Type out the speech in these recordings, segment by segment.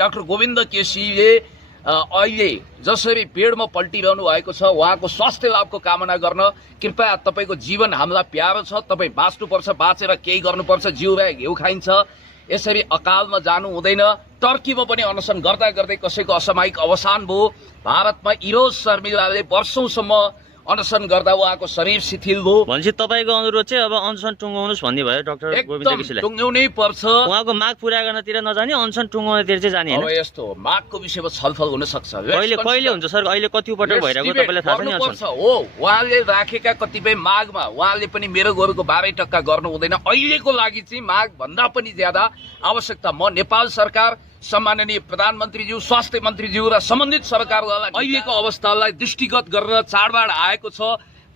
Doctor Govind केसीले अहिले जसरी बेडमा पल्टिरहनु भएको छ उहाँको स्वास्थ्य लाभको कामना गर्न कृपया तपाईको जीवन हामीलाई प्यारो छ, तपाई बाँच्नुपर्छ, बाँचेर केही गर्नुपर्छ, जिउबाहेक घिउ खाइन्छ, यसरी अकालमा जानु हुँदैन। टर्कीमा पनि अनसन गर्दा गर्दै कसैको असामयिक अवसान भयो। भारतमा इरोज शर्मिलाले वर्षौंसम्म अनसन गर्दा उहाँको शरीर शिथिल भयो। भनेपछि तपाईको अनुरोध चाहिँ अब अनसन टुङ्गाउनुस् भन्ने भयो डाक्टर गोविन्द केसीलाई। टुङ्गाउनै पर्छ। उहाँको माग पूरा गर्नतिर नजाने अनसन टुङ्गाउनतिर चाहिँ जाने हैन। अब यस्तो मागको विषयमा छलफल हुन सक्छ। कहिले हुन्छ सर? अहिले कति पटक भइरहेको तपाईँलाई थाहा छैन अनसन? हो, उहाँले राखेका कतिपय मागमा उहाँले पनि मेरो गोरुको 12% गर्नु हुँदैन। अहिलेको लागि चाहिँ माग भन्दा पनि ज्यादा आवश्यकता म नेपाल सरकार, सम्माननीय प्रधानमन्त्रीज्यू, स्वास्थ्य मन्त्रीज्यू र सम्बन्धित सरकारलाई अहिलेको अवस्थालाई दृष्टिगत गरेर चाडबाड आएको छ,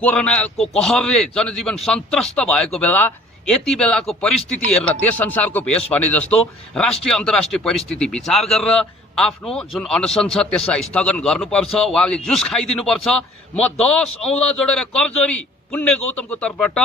कोरोनाको कहरले जनजीवन सन्त्रस्त भएको बेला यति बेलाको परिस्थिति हेरेर देश संसारको भेष भने जस्तो राष्ट्रिय अन्तर्राष्ट्रिय परिस्थिति विचार गरेर आफ्नो जुन अनसन छ त्यसलाई स्थगन गर्नुपर्छ। उहाँले जुस खाइदिनुपर्छ। म 10 औँला जोडेर करजोरी पुण्य गौतमको तर्फबाट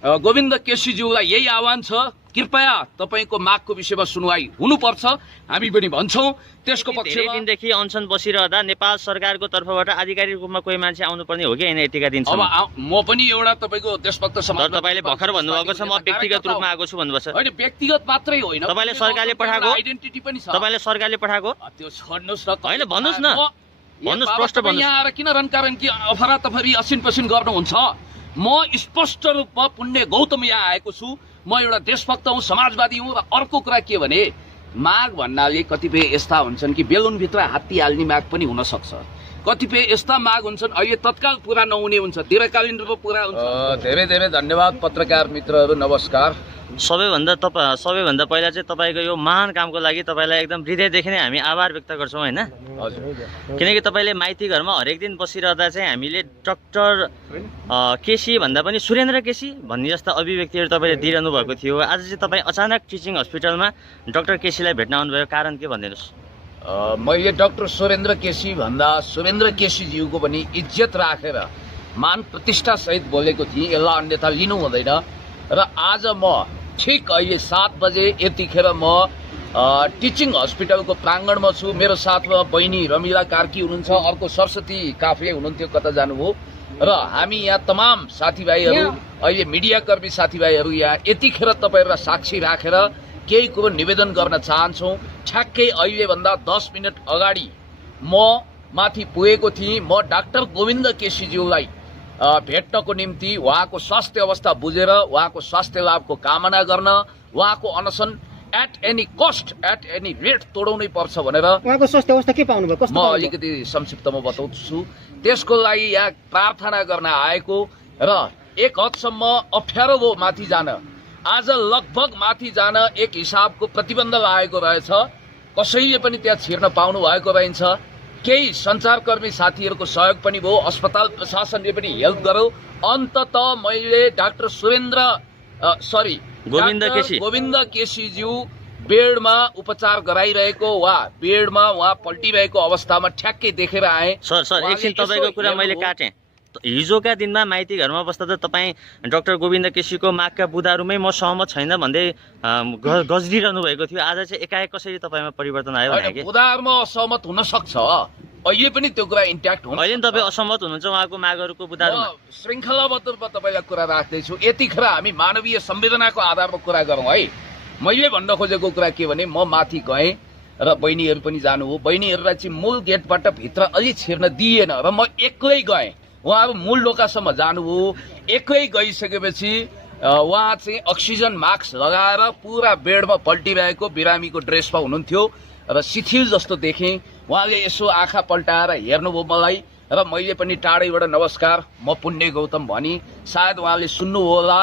गोविन्द केसीज्यूलाई यही आह्वान छ, कृपया तपाईको मागको विषयमा सुनवाई हुनुपर्छ। हामी पनि भन्छौं। त्यसको पक्षमा दिनदेखि अनसन बसिरहँदा नेपाल सरकारको तर्फबाट आधिकारिक रूपमा कोही मान्छे आउनुपर्ने हो कि हैन यतिका दिन? अब म पनि एउटा तपाईको देशभक्त समाज। तपाईले भर्खर भन्नुभएको छ म व्यक्तिगत रूपमा आएको छु भन्नुभएको छ। हैन, व्यक्तिगत मात्रै होइन, तपाईले सरकारले पठाएको आइडेन्टिटी पनि छ। तपाईले सरकारले पठाएको त्यो छोड्नुस् न। हैन, भन्नुस् न, भन्नुस्, प्रश्न भन्नुस्। यहाँ आएर किन रनकारण कि अफरा तफरी असिन पसिन गर्नुहुन्छ? म स्पष्ट रूपमा पुण्य गौतम यहाँ आएको छु। म एउटा देशभक्त हुँ, समाजवादी हुँ। र अर्को कुरा के भने माग भन्नाले कतिपय यस्ता हुन्छन् कि बेलुनभित्र हात्ती हाल्ने माग पनि हुन सक्छ। कतिपय यस्ता माग हुन्छन् अहिले तत्काल पूरा नहुने हुन्छ, दीर्घकालीन रूपमा पूरा हुन्छ। धेरै धेरै धन्यवाद पत्रकार मित्रहरू, नमस्कार। सबैभन्दा पहिला चाहिँ तपाईको यो महान कामको लागि तपाईलाई एकदम हृदयदेखि नै हामी आभार व्यक्त गर्छौं हैन? हजुर। किनकि तपाईले माइती घरमा हरेक दिन बसिरहँदा चाहिँ हामीले डाक्टर केसी भन्दा पनि सुरेन्द्र केसी भन्ने जस्ता अभिव्यक्तिहरू तपाईले दिइरहनु भएको थियो। आज चाहिँ तपाई अचानक टिचिङ हस्पिटलमा डाक्टर केसीलाई भेट्न आउनुभयो, कारण के भनिदिनुस्? मैले डाक्टर सुरेन्द्र केसी भन्दा सुरेन्द्र केसीज्यूको पनि इज्जत राखेर मान प्रतिष्ठा सहित बोलेको थिएँ। यसलाई अन्यथा लिनु हुँदैन। र आज म ठिक अहिले 7 बजे यतिखेर म टिचिङ हस्पिटलको प्राङ्गणमा छु। मेरो साथमा बहिनी रमिला कार्की हुनुहुन्छ, अर्को सरस्वती काफले हुनुहुन्थ्यो, कता जानुभयो। र हामी यहाँ तमाम साथीभाइहरू, अहिले मिडियाकर्मी साथीभाइहरू यहाँ यतिखेर तपाईहरुलाई साक्षी राखेर केही कुरो निवेदन गर्न चाहन्छौँ। ठ्याक्कै अहिलेभन्दा 10 मिनट अगाडि म माथि पुगेको थिएँ। म डाक्टर गोविन्द केसीज्यूलाई भेट्नको निम्ति उहाँको स्वास्थ्य अवस्था बुझेर उहाँको स्वास्थ्य लाभको कामना गर्न, उहाँको अनसन at any cost, at any rate तोडाउनै पर्छ भनेर। उहाँको स्वास्थ्य अवस्था के पाउनुभयो? कस्तो? म अलिकति संक्षिप्तमा बताउँछु। त्यसको लागि यहाँ प्रार्थना गर्न आएको र एक हदसम्म अप्ठ्यारो भयो माथि जान। आज लगभग माथि जान एक हिसाबको प्रतिबन्ध लागेको रहेछ। कसैले पनि त्यहाँ छिर्न पाउनु भएको रहन्छ। केही सञ्चारकर्मी साथीहरूको सहयोग पनि भयो, अस्पताल प्रशासनले पनि हेल्प गर्यो। अन्तत मैले डाक्टर गोविन्द केसीज्यू बेडमा उपचार गराइरहेको वा बेडमा उहाँ पल्टिरहेको अवस्थामा ठ्याक्कै देखेर आए। सर एकछिन तपाईको कुरा मैले काटेँ। हिजोका दिनमा माइती घरमा बस्दा त तपाईँ डाक्टर गोविन्द केसीको मागका बुदाहरूमै म सहमत छैन भन्दै गजरिरहनु भएको थियो। आज चाहिँ एकाएक कसरी तपाईँमा परिवर्तन आयो भने के? बुदाहरूमा असहमत हुन सक्छ, अहिले पनि त्यो कुरा इन्ट्याक्ट हुन्छ। अहिले तपाईँ असहमत हुनुहुन्छ उहाँको मागहरूको बुदाहरूमा? श्रृङ्खलाबद्ध तपाईँलाई कुरा राख्दैछु। यतिखेर हामी मानवीय संवेदनाको आधारमा कुरा गरौँ है। मैले भन्न खोजेको कुरा के भने म माथि गएँ र बहिनीहरू पनि जानुभयो। बहिनीहरूलाई चाहिँ मूल गेटबाट भित्र अलि छिर्न दिएन र म एक्लै गएँ। उहाँहरू मूल ढोकासम्म जानुभयो। एक्लै गइसकेपछि उहाँ चाहिँ अक्सिजन मास्क लगाएर पुरा बेडमा पल्टिरहेको बिरामीको ड्रेसमा हुनुहुन्थ्यो र शिथिल जस्तो देखेँ। उहाँले यसो आँखा पल्टाएर हेर्नुभयो मलाई र मैले पनि टाढैबाट नमस्कार, म पुण्य गौतम भनी। सायद उहाँले सुन्नु होला।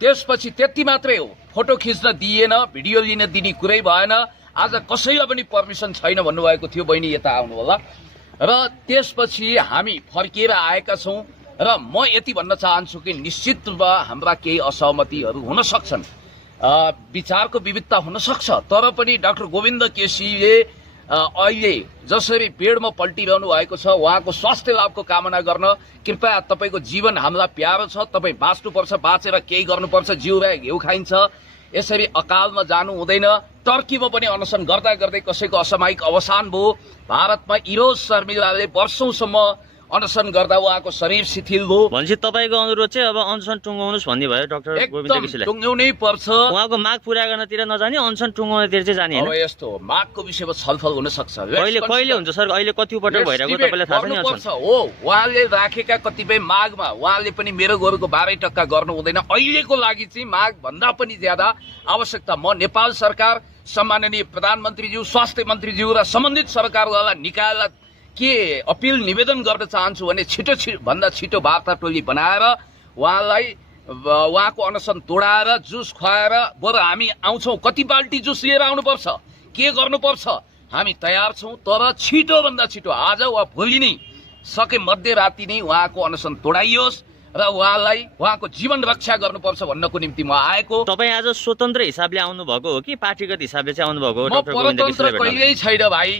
त्यसपछि त्यति मात्रै हो, फोटो खिच्न दिएन, भिडियो लिन दिने कुरै भएन। आज कसैलाई पनि पर्मिसन छैन भन्नुभएको थियो। बहिनी यता आउनु होला। र त्यसपछि हामी फर्किएर आएका छौँ र म यति भन्न चाहन्छु कि निश्चित रूपमा हाम्रा केही असहमतिहरू हुन सक्छन्, विचारको विविधता हुन सक्छ। तर पनि डाक्टर गोविन्द केसीले अहिले जसरी बेडमा पल्टिरहनु भएको छ उहाँको स्वास्थ्य लाभको कामना गर्न कृपया तपाईको जीवन हामीलाई प्यारो छ, तपाई बाँच्नुपर्छ, बाँचेर केही गर्नुपर्छ, जिउबाहेक घिउ खाइन्छ, यसरी अकालमा जानु हुँदैन। टर्कीमा पनि अनसन गर्दा गर्दै कसैको असामयिक अवसान भयो। भारतमा इरोज शर्मिलाले वर्षौंसम्म अनसन गर्दा उहाँको शरीर शिथिल भयो। भनेपछि तपाईँको अनुरोध चाहिँ अब अनसन टुङ्गाउनुहोस् भन्ने भयो डाक्टर गोविन्द एकदम केसीलाई। टुङ्ग्याउनै पर्छ। उहाँको माग पूरा गर्नतिर नजाने अनसन टुङ्गाउनतिर चाहिँ जाने अब होइन। यस्तो हो, मागको विषयमा छलफल हुन सक्छ। कहिले हुन्छ सर? अहिले कति पटक भइरहेको तपाईँलाई थाहा छ नि अनसन? हो, उहाँले राखेका कतिपय मागमा उहाँले पनि मेरो गोरुको 12% गर्नु हुँदैन। अहिलेको लागि चाहिँ माग भन्दा पनि ज्यादा आवश्यकता म नेपाल सरकार, सम्माननीय प्रधानमन्त्रीज्यू, स्वास्थ्य मन्त्रीज्यू र सम्बन्धित सरकारवाला निकायलाई के अपिल निवेदन गर्न चाहन्छु भने भन्दा छिटो वार्ता टोली बनाएर उहाँको अनसन तोडाएर जुस खुवाएर बरु हामी आउँछौँ। कति बाल्टी जुस लिएर आउनुपर्छ, के गर्नुपर्छ हामी तयार छौँ। तर छिटोभन्दा छिटो आज वा भोलि नै सके मध्यराति नै उहाँको अनसन तोडाइयोस् र उहाँको जीवन रक्षा गर्नुपर्छ भन्नको निम्ति म आएको। तपाईँ आज स्वतन्त्र हिसाबले आउनुभएको हो कि पार्टीगत हिसाबले चाहिँ आउनुभएको हो? म डाक्टर गोविन्द परतन्त्र केसीलाई भेट्न? कहिल्यै छैन भाइ,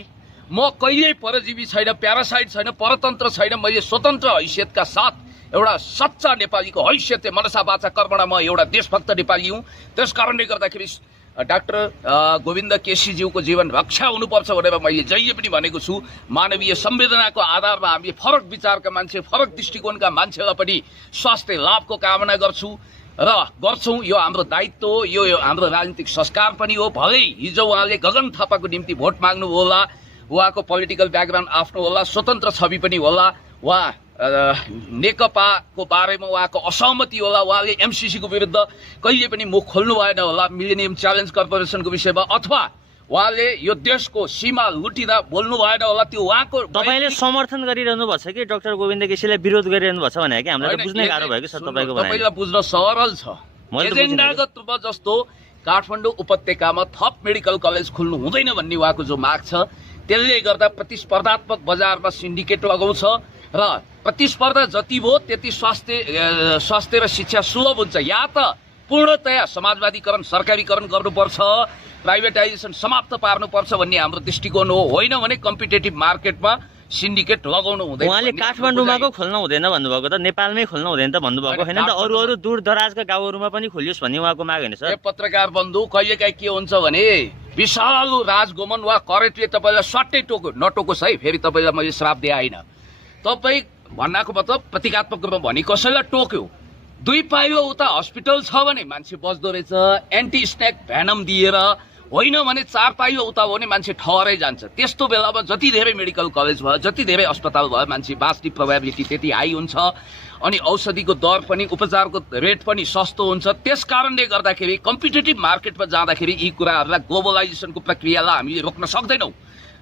म कहिल्यै परजीवी छैन, प्यारासाइट छैन, परतन्त्र छैन। मैले स्वतन्त्र हैसियतका साथ एउटा सच्चा नेपालीको हैसियत मनसा वाचा कर्मणा म एउटा देशभक्त नेपाली हुँ। त्यस कारणले गर्दाखेरि डाक्टर गोविन्द केसीज्यूको जीवन रक्षा हुनुपर्छ भनेर मैले जहिले पनि भनेको छु। मानवीय संवेदनाको आधारमा हामी फरक विचारका मान्छे, फरक दृष्टिकोणका मान्छेलाई पनि स्वास्थ्य लाभको कामना गर्छौँ। यो हाम्रो दायित्व हो, यो हाम्रो राजनीतिक संस्कार पनि हो। भलै हिजो उहाँले गगन थापाको निम्ति भोट माग्नु होला, उहाँको पोलिटिकल ब्याकग्राउन्ड आफ्नो होला, स्वतन्त्र छवि पनि होला, उहाँ नेकपाको बारेमा उहाँको असहमति होला, उहाँले एमसिसीको विरुद्ध कहिले पनि मुख खोल्नु भएन होला मिलेनियम च्यालेन्ज कर्पोरेसनको विषयमा, अथवा उहाँले यो देशको सीमा लुटिँदा बोल्नु भएन होला। त्यो उहाँको तपाईँले समर्थन गरिरहनु भएको छ कि डाक्टर गोविन्द केसीलाई विरोध गरिरहनु भएको छ भने कि हामीलाई त बुझ्नै गाह्रो भयो कि सर तपाईँको भनाइ। तपाईँलाई बुझ्न सरल छ। मैले त बुझिनँ। एजेन्डागत रूपमा जस्तो काठमाडौँ उपत्यकामा थप मेडिकल कलेज खुल्नु हुँदैन भन्ने उहाँको जो माग छ, त्यसले गर्दा प्रतिस्पर्धात्मक बजारमा सिन्डिकेट लगाउँछ र प्रतिस्पर्धा जति भयो त्यति स्वास्थ्य र शिक्षा सुलभ हुन्छ। या त पूर्णतया समाजवादीकरण, सरकारीकरण गर्नुपर्छ, प्राइभेटाइजेसन समाप्त पार्नुपर्छ भन्ने हाम्रो दृष्टिकोण हो। होइन भने कम्पिटेटिभ मार्केटमा सिन्डिकेट लगाउनु हुँदैन। उहाँले काठमाडौँमाको खोल्न हुँदैन भन्नुभएको त नेपालमै खोल्न हुँदैन त भन्नुभएको होइन त? अरू दूर दराजका गाउँहरूमा पनि खोलियोस् भन्ने उहाँको माग होइन सर? पत्रकार बन्धु, कहिलेकाहीँ के हुन्छ भने विशालु राजगोमन वा करेटले तपाईँलाई सट्टै नटोकोस् है, फेरि तपाईँलाई मैले श्राप दिए होइन। तपाईँ भन्नाको मतलब प्रतीकात्मक रूपमा भने कसैलाई टोक्यो, 2 पाइलो उता हस्पिटल छ भने मान्छे बस्दो रहेछ, एन्टी स्नेक भ्यानम दिएर, होइन भने 4 पाइलो उता हो भने मान्छे ठहरै जान्छ। त्यस्तो बेलामा जति धेरै मेडिकल कलेज भयो, जति धेरै अस्पताल भयो, मान्छे बाँच्ने प्रोबेबिलिटी त्यति हाई हुन्छ। अनि औषधिको दर पनि, उपचारको रेट पनि सस्तो हुन्छ। त्यस कारणले गर्दाखेरि कम्पिटेटिभ मार्केटमा जाँदाखेरि यी कुराहरूलाई, ग्लोबलाइजेसनको प्रक्रियालाई हामीले रोक्न सक्दैनौँ।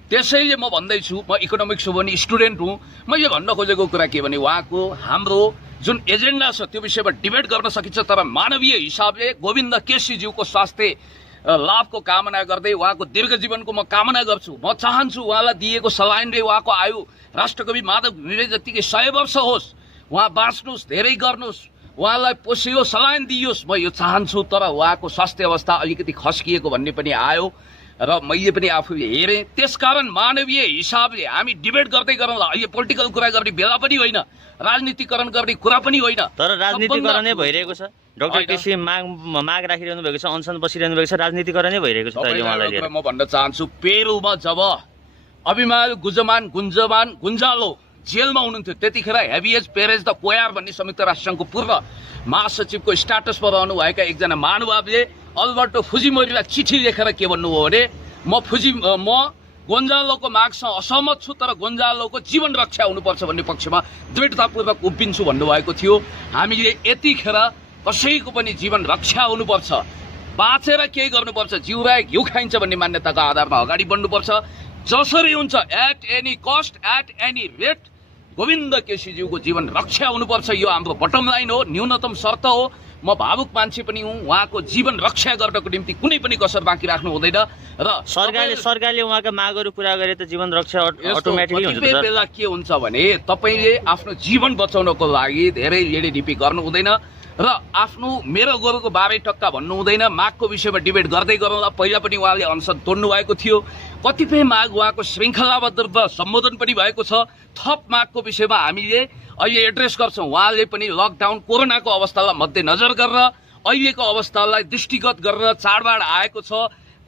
त्यसैले म भन्दैछु, म इकोनोमिक्स हो भने स्टुडेन्ट हुँ। मैले भन्न खोजेको कुरा के भने उहाँको हाम्रो जुन एजेन्डा छ त्यो विषयमा डिबेट गर्न सकिन्छ, तर मानवीय हिसाबले गोविन्द केसीज्यूको स्वास्थ्य लाभको कामना गर्दै उहाँको दीर्घ जीवनको म कामना गर्छु। म चाहन्छु उहाँलाई दिएको सलाइनले उहाँको आयु राष्ट्रकवि माधव घिमिरे जतिकै 100 वर्ष होस्, उहाँ बाँच्नुहोस्, धेरै गर्नुहोस्, उहाँलाई पोसियो सलाइन दिइयोस्, म यो चाहन्छु। तर उहाँको स्वास्थ्य अवस्था अलिकति खस्किएको भन्ने पनि आयो र मैले पनि आफूले हेरेँ। त्यसकारण मानवीय हिसाबले हामी डिबेट गर्दै गरौँला। अहिले पोलिटिकल कुरा गर्ने बेला पनि होइन, राजनीतिकरण गर्ने कुरा पनि होइन। तर राजनीतिकरणै भइरहेको छ। डाक्टर केसी माग राखिरहनु भएको छ, अनसन बसिरहनु भएको छ, राजनीतिकरणै भइरहेको छ। म भन्न चाहन्छु, पेरुमा जब अभिमाल गुन्जालो जेलमा हुनुहुन्थ्यो त्यतिखेर हेभिएज पेरेज द कोयार भन्ने संयुक्त राष्ट्रसङ्घको पूर्व महासचिवको स्ट्याटसमा रहनुभएका एकजना महानुभावले अल्बर्टो फुजिमोरीलाई चिठी लेखेर के भन्नुभयो भने म गोन्जालोको मागसँग असहमत छु, तर गोन्जालोको जीवन रक्षा हुनुपर्छ भन्ने पक्षमा दृढतापूर्वक उभिन्छु भन्नुभएको थियो। हामीले यतिखेर कसैको पनि जीवन रक्षा हुनुपर्छ, बाँचेर केही गर्नुपर्छ, जिउराय घिउ खाइन्छ भन्ने मान्यताको आधारमा अगाडि बढ्नुपर्छ। जसरी हुन्छ, at any cost, at any rate Govinda केसीज्यूको जीवन रक्षा हुनुपर्छ। यो हाम्रो बटम लाइन हो, न्यूनतम शर्त हो। म भावुक मान्छे पनि हुँ, उहाँको जीवन रक्षा गर्नको निम्ति कुनै पनि कसर बाँकी राख्नु हुँदैन। र सरकारले उहाँका मागहरू पुरा गरे त जीवन रक्षा अटोमेटिकली हुन्छ। बेला के हुन्छ भने तपाईँले आफ्नो जीवन बचाउनको लागि धेरै लेडीडीपी गर्नु हुँदैन र आफ्नो मेरो गोरुको 12% भन्नु हुँदैन। मागको विषयमा डिबेट गर्दै गरौँला। पहिला पनि उहाँले अनसन तोड्नु भएको थियो, कतिपय माग उहाँको श्रृङ्खलाबद्ध रूपमा सम्बोधन पनि भएको छ। थप मागको विषयमा हामीले अहिले एड्रेस गर्छौँ। उहाँले पनि लकडाउन कोरोनाको अवस्थालाई मध्यनजर गरेर अहिलेको अवस्थालाई दृष्टिगत गरेर चाडबाड आएको छ,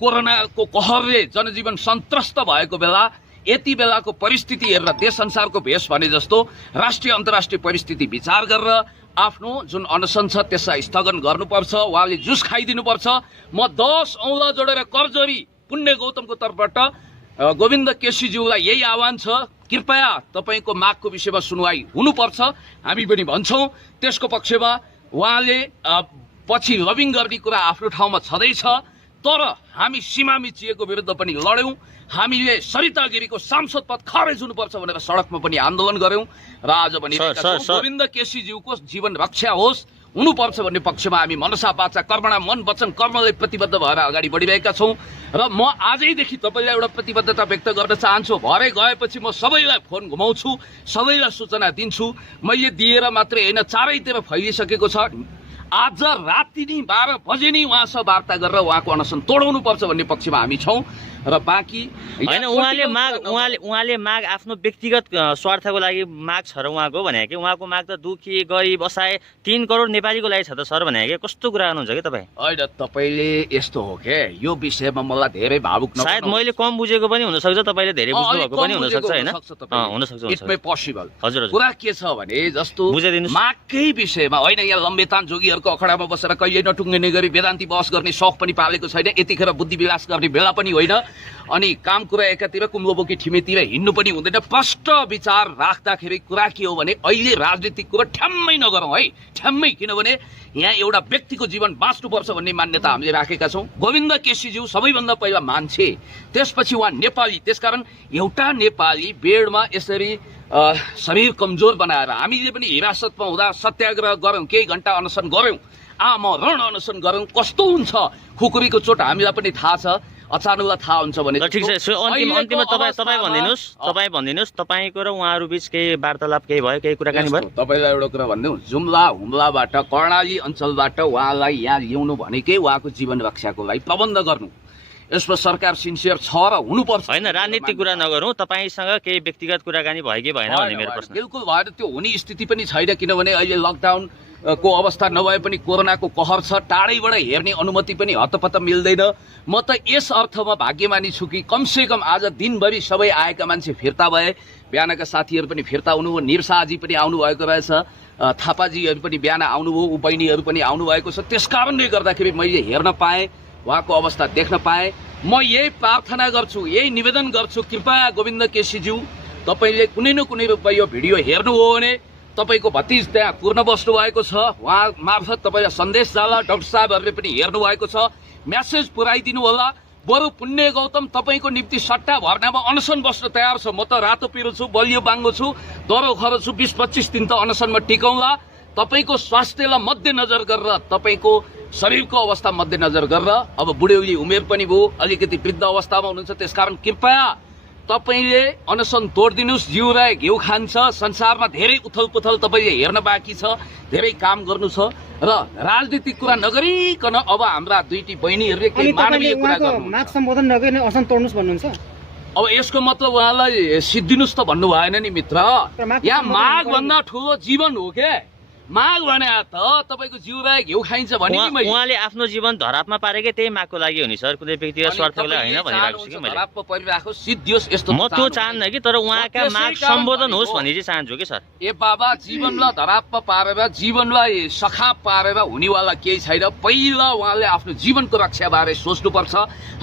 कोरोनाको कहरले जनजीवन सन्त्रस्त भएको बेला, यति बेलाको परिस्थिति हेरेर देश संसारको भेष भने जस्तो राष्ट्रिय अन्तर्राष्ट्रिय परिस्थिति विचार गरेर आफ्नो जुन अनसन छ त्यसलाई स्थगन गर्नुपर्छ। उहाँले जुस खाइदिनुपर्छ। म 10 औँला जोडेर करजोरी पुण्य गौतमको तर्फबाट गोविन्द केसीज्यूलाई यही आह्वान छ, कृपया तपाईँको मागको विषयमा सुनवाई हुनुपर्छ। हामी पनि भन्छौँ त्यसको पक्षमा। उहाँले पछि लबिङ गर्ने कुरा आफ्नो ठाउँमा छँदैछ, तर हामी सीमा मिचिएको विरुद्ध पनि लड्यौँ। हामीले सरिता गिरीको सांसद पद खारेज हुनुपर्छ भनेर सडकमा पनि आन्दोलन गर्यौँ र आज पनि गोविन्द केसीज्यूको जीवन रक्षा होस् हुनुपर्छ भन्ने पक्षमा हामी मनसा वाचा कर्मणा मन वचन कर्मले प्रतिबद्ध भएर अगाडि बढिरहेका छौँ। र म आजैदेखि तपाईँलाई एउटा प्रतिबद्धता व्यक्त गर्न चाहन्छु। भरे गएपछि म सबैलाई फोन घुमाउँछु, सबैलाई सूचना दिन्छु। मैले दिएर मात्रै होइन, चारैतिर फैलिसकेको छ। आज राति नै 12 बजे नै उहाँसँग वार्ता गरेर उहाँको अनसन तोडाउनु पर्छ भन्ने पक्षमा हामी छौँ। र बाँकी होइन, उहाँले माग आफ्नो व्यक्तिगत स्वार्थको लागि माग छ र उहाँको भने कि उहाँको माग त दुखी गरिब असहाय 3 करोड नेपालीको लागि छ त सर भने कि कस्तो कुरा गर्नुहुन्छ कि तपाईँ? होइन, तपाईँले यस्तो हो के यो विषयमा मलाई धेरै भावुक सायद मैले कम बुझेको पनि हुनसक्छ, तपाईँले धेरै बुझ्नु भएको पनि हुनसक्छ होइन? हुनसक्छ। It may possible. हजुर कुरा के छ भने जस्तो बुझाइदिनुहोस्। मागकै विषयमा होइन, यहाँ लम्बेतान जोगीहरूको अखडामा बसेर कहिले नटुङ्गिने गरी वेदान्ती बहस गर्ने शौक पनि पालेको छैन, यतिखेर बुद्धि विलास गर्ने बेला पनि होइन। अनि काम कुरा एकातिर कुम्लोबोकी ठिमेतिर हिँड्नु पनि हुँदैन। प्रष्ट विचार राख्दाखेरि कुरा के हो भने अहिले राजनीतिक कुरा ठ्याम्मै नगरौँ है, ठ्याम्मै। किनभने यहाँ एउटा व्यक्तिको जीवन बाँच्नुपर्छ भन्ने मान्यता हामीले राखेका छौँ। गोविन्द केसीज्यू सबैभन्दा पहिला मान्छे, त्यसपछि उहाँ नेपाली। त्यसकारण एउटा नेपाली बेडमा यसरी शरीर कमजोर बनाएर हामीले पनि हिरासतमा हुँदा सत्याग्रह गऱ्यौँ, केही घन्टा अनसन गऱ्यौँ, आमरण अनसन गऱ्यौँ। कस्तो हुन्छ खुकुरीको चोट हामीलाई पनि थाहा छ, अचानकलाई थाहा हुन्छ भने। ठिक छ। अन्तिममा तपाईँ भनिदिनुहोस् तपाईँको र उहाँहरू बीच केही वार्तालाप केही भयो, केही कुराकानी भयो? तपाईँलाई एउटा कुरा भनिदिउँ, जुम्ला हुम्लाबाट कर्णाली अञ्चलबाट उहाँलाई यहाँ ल्याउनु भनेकै उहाँको जीवन रक्षाको लागि प्रबन्ध गर्नु। यसमा सरकार सिन्सियर छ र हुनुपर्छ। होइन, राजनीतिक कुरा नगरौँ, तपाईँसँग केही व्यक्तिगत कुराकानी भयो कि भएन भन्ने मेरो प्रश्न। बिल्कुल भएन, त्यो हुने स्थिति पनि छैन। किनभने अहिले लकडाउन को अवस्था नभए पनि कोरोनाको कहर छ, टाढैबाट हेर्ने अनुमति पनि हतपत मिल्दैन। म त यस अर्थमा भाग्यमानी छु कि कमसेकम आज दिनभरि सबै आएका मान्छे फिर्ता भए। बिहानका साथीहरू पनि फिर्ता हुनुभयो, निरसाजी पनि आउनुभएको रहेछ, थापाजीहरू पनि बिहान आउनुभयो, ऊ बहिनीहरू पनि आउनुभएको छ। त्यस कारणले गर्दाखेरि मैले हेर्न पाएँ, उहाँको अवस्था देख्न पाएँ। म यही प्रार्थना गर्छु, यही निवेदन गर्छु, कृपया गोविन्द केसीज्यू तपाईँले कुनै न कुनै रूपमा यो भिडियो हेर्नु हो भने तपाईँको भतिज त्यहाँ कुर्न बस्नु भएको छ, उहाँ मार्फत तपाईँलाई सन्देश जाला। डाक्टर साहबहरूले पनि हेर्नु भएको छ, म्यासेज पुऱ्याइदिनु होला। बरु पुण्य गौतम तपाईँको निम्ति सट्टा भर्नामा अनसन बस्न तयार छ। म त रातो पिरो छु, बलियो बाङ्गो छु, दरो खरो छु, 20-25 दिन त अनसनमा टिकाउँला। तपाईँको स्वास्थ्यलाई मध्यनजर गरेर, तपाईँको शरीरको अवस्था मध्यनजर गरेर, अब बुढ्यौली उमेर पनि भयो, अलिकति वृद्ध अवस्थामा हुनुहुन्छ, त्यसकारण कृपया तपाईँले अनसन तोडिदिनुहोस्। जिउ रहे घिउ खान्छ। संसारमा धेरै उथल पुथल तपाईँले हेर्न बाँकी छ, धेरै काम गर्नु छ र राजनीतिक कुरा नगरिकन अब हाम्रा दुईटी बहिनीहरूले केही मानवीय कुरा गर्नु। माग सम्बोधन नगर्ने अनसन तोड्नुहोस् भन्नुहुन्छ? अब यसको मतलब उहाँलाई सिद्धिनुहोस् त भन्नु भएन नि मित्र। यहाँ माग भन्दा ठुलो जीवन हो के। माग भने त तपाईँको जिउ रहे घिउ खाइन्छ भने नि मैले। उहाँले आफ्नो जीवन धरापमा पारेकै त्यही मागको लागि हो नि सर, कुनै व्यक्तिगत स्वार्थको लागि होइन भनिरहेको छु कि मैले। धरापमा परिरहेको सिद्धियोस् यस्तो म त्यो चाहन्न कि, तर उहाँका माग सम्बोधन होस् भन्ने चाहिँ चाहन्छु कि सर। ए बाबा, जीवनलाई धरापमा पारेर, जीवनलाई सखाप पारेर हुनेवाला केही छैन। पहिला उहाँले आफ्नो जीवनको रक्षाबारे सोच्नुपर्छ,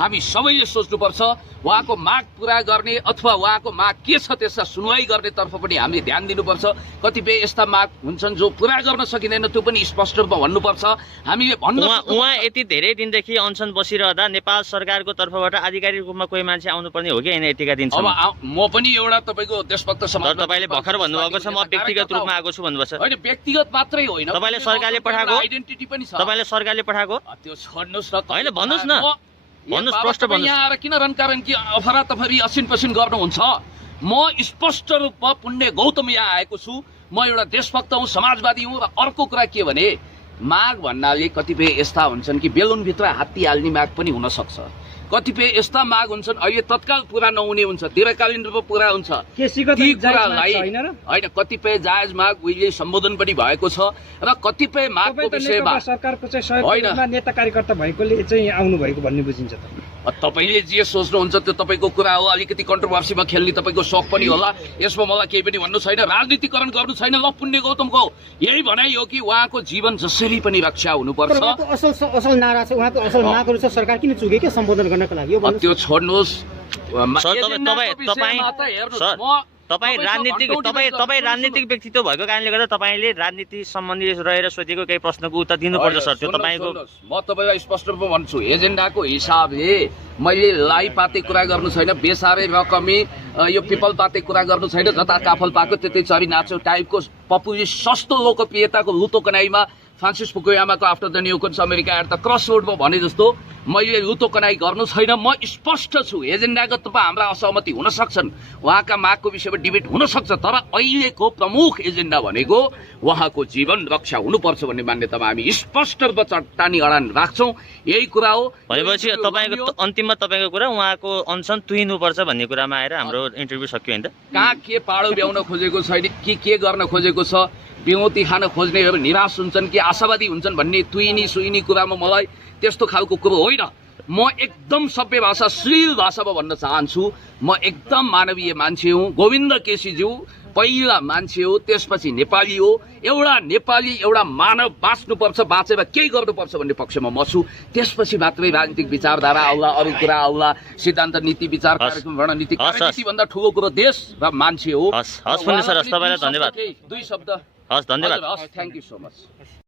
हामी सबैले सोच्नुपर्छ। उहाँको माग पुरा गर्ने अथवा उहाँको माग के छ त्यसलाई सुनवाई गर्नेतर्फ पनि हामीले ध्यान दिनुपर्छ। कतिपय यस्ता माग हुन्छन् जो पुरा गर्न सकिँदैन, त्यो पनि स्पष्ट रूपमा भन्नुपर्छ। हामीले भन्नु उहाँ यति धेरै दिनदेखि अनसन बसिरहँदा नेपाल सरकारको तर्फबाट आधिकारिक रूपमा कोही मान्छे आउनुपर्ने हो कि होइन यतिका दिनसम्म? अब म पनि एउटा तपाईँको देशभक्त समाज। तपाईँले भर्खर भन्नुभएको छ म व्यक्तिगत रूपमा आएको छु भन्नुभएको छ। होइन, व्यक्तिगत मात्रै होइन, तपाईँले सरकारले पठाएको आइडेन्टिटी पनि छ। तपाईँले सरकारले पठाएको त्यो छोड्नुहोस् न। होइन, भन्नुहोस् न, भन्नुहोस्, प्रश्न भन्नुहोस्। यहाँ आएर किन रनकारनकी अफरातफरी असिन पसिन गर्नुहुन्छ? म स्पष्ट रूपमा पुण्य गौतम यहाँ आएको छु। म एउटा देशभक्त हुँ, समाजवादी हुँ। र अर्को कुरा के भने माग भन्नाले कतिपय यस्ता हुन्छन् कि बेलुनभित्र हात्ती हाल्ने माग पनि हुन सक्छ। कतिपय यस्ता माग हुन्छन् अहिले तत्काल पुरा नहुने हुन्छ, दीर्घकालीन रूपमा पुरा हुन्छ। केसीको ती त जायज माग कुरालाई छ, होइन र? होइन, कतिपय जायज माग उहिले सम्बोधन पनि भएको छ र कतिपय मागको तपाईँ त विषयमा नेकपा सरकारको चाहिँ होइन। सहयोगमा नेता कार्यकर्ता भएकोले चाहिँ आउनु भएको भन्ने बुझिन्छ त। तपाईँले जे सोच्नुहुन्छ त्यो तपाईँको कुरा हो। अलिकति कन्ट्रोभर्सीमा खेल्ने तपाईँको सोख पनि होला, यसमा मलाई केही पनि भन्नु छैन। राजनीतिकरण गर्नु छैन। ल पुण्य गौतमको यही भनाइ हो कि उहाँको जीवन जसरी पनि रक्षा तर हुनुपर्छ। उहाँको असल नारा छ, उहाँको असल मागहरू छ, सरकार किन चुके के सम्बोधन गर्नको लागि? यो भन्नुहोस्। त्यो छोड्नुहोस्। सर एजेन्डाको विषयमा त हेर्नुहोस्, म तपाईँ राजनीतिक व्यक्तित्व भएको कारणले गर्दा तपाईँले राजनीति सम्बन्धी रहेर सोधेको केही प्रश्नको उत्तर दिनुपर्छ सर। त्यो तपाईँको म तपाईँलाई स्पष्ट रूपमा भन्छु, एजेन्डाको हिसाबले मैले लाई पाते कुरा गर्नु छैन, बेसारे रकमी यो पिपल पाते कुरा गर्नु छैन। जता काफल पाएको त्यतै चरी नाच्यो टाइपको पपुलिस्ट सस्तो लोकप्रियताको लुतो कनाइमा फ्रान्सिस फुकुयामाको after the new cons America at the cross रोडमा भने जस्तो मैले लुतो कनाइ गर्नु छैन। म स्पष्ट छु, एजेन्डागत रूपमा हाम्रा असहमति हुन सक्छन्, उहाँका मागको विषयमा डिबेट हुन सक्छ, तर अहिलेको प्रमुख एजेन्डा भनेको उहाँको जीवन रक्षा हुनुपर्छ भन्ने मान्यतामा हामी स्पष्ट रूपमा चट्टानी अडान राख्छौँ। यही कुरा हो। भनेपछि तपाईँको अन्तिममा तपाईँको कुरा उहाँको अनसन तुहिनुपर्छ भन्ने कुरामा आएर हाम्रो इन्टरभ्यू सक्यो होइन त? कहाँ के पाडो ब्याउन खोजेको छैन, के गर्न खोजेको छ, बेहुती खान खोज्नेहरू निराश हुन्छन् कि आशावादी हुन्छन् भन्ने तुइनी सुइनी कुरामा मलाई त्यस्तो खालको कुरो होइन। म एकदम सभ्य भाषा श्लील भाषामा भन्न चाहन्छु, म एकदम मानवीय मान्छे हुँ। गोविन्द केसीज्यू पहिला मान्छे हो, त्यसपछि नेपाली हो। एउटा नेपाली एउटा मानव बाँच्नुपर्छ, बाँचेर केही गर्नुपर्छ भन्ने पक्षमा म छु। त्यसपछि मात्रै राजनीतिक विचारधारा आउला, अरू कुरा आउला, सिद्धान्त नीति विचार कार्यक्रम रणनीति। रणनीतिभन्दा ठुलो कुरो देश र मान्छे हो। हस् पुण्य सर, तपाईँलाई धन्यवाद। दुई शब्द। हस् धन्यवाद। Thank you so much.